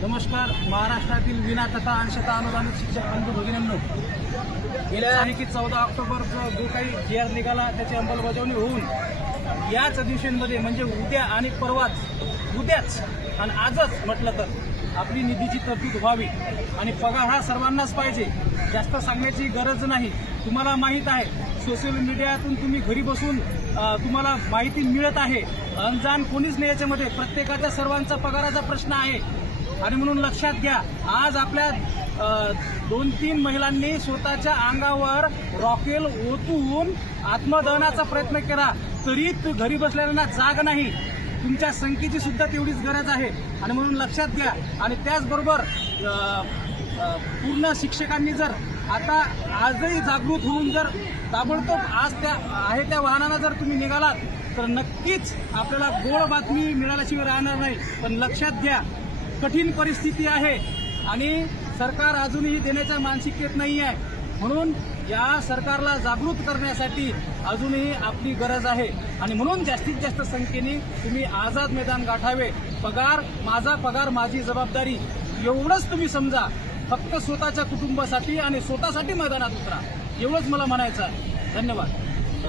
नमस्कार महाराष्ट्रातील विना तथा अंशतः अनुदानित शिक्षक बंधू भगिनींनो. गेल्या की चौदा ऑक्टोबरचा जो काही जी आर निघाला त्याची अंमलबजावणी होऊन याच दिवशींमध्ये म्हणजे उद्या आणि परवाच उद्याच आणि आजच म्हटलं तर आपली निधीची तरतूद व्हावी. आणि पगार हा सर्वांनाच पाहिजे. जास्त सांगण्याची गरज नाही. तुम्हाला माहीत आहे सोशल मीडियातून तुम्ही घरी बसून तुम्हाला माहिती मिळत आहे. अनजान कोणीच नाही याच्यामध्ये. प्रत्येकाच्या सर्वांचा पगाराचा प्रश्न आहे. आणि म्हणून लक्षात घ्या आज आपल्या दोन तीन महिलांनी स्वतःच्या अंगावर रॉकेल ओतून आत्मदहनाचा प्रयत्न केला. तरी तू घरी बसलेल्यांना जाग नाही. तुमच्या संख्येची सुद्धा तेवढीच गरज आहे. आणि म्हणून लक्षात घ्या. आणि त्याचबरोबर पूर्ण शिक्षकांनी जर आता आजही जागृत होऊन जर ताबडतोब आज त्या आहे त्या वाहनानं जर तुम्ही निघालात तर नक्कीच आपल्याला गोड बातमी मिळाल्याशिवाय राहणार नाही. पण लक्षात घ्या कठीण परिस्थिती आहे आणि सरकार अजूनही देण्याच्या मानसिकतेत नाही आहे म्हणून या सरकारला जागृत करण्यासाठी अजूनही आपली गरज आहे. आणि म्हणून जास्तीत जास्त संख्येने तुम्ही आझाद मैदान गाठावे. पगार माझा पगार माझी जबाबदारी एवढंच तुम्ही समजा. फक्त स्वतःच्या कुटुंबासाठी आणि स्वतःसाठी मैदानात उतरा. एवढंच मला म्हणायचं आहे. धन्यवाद.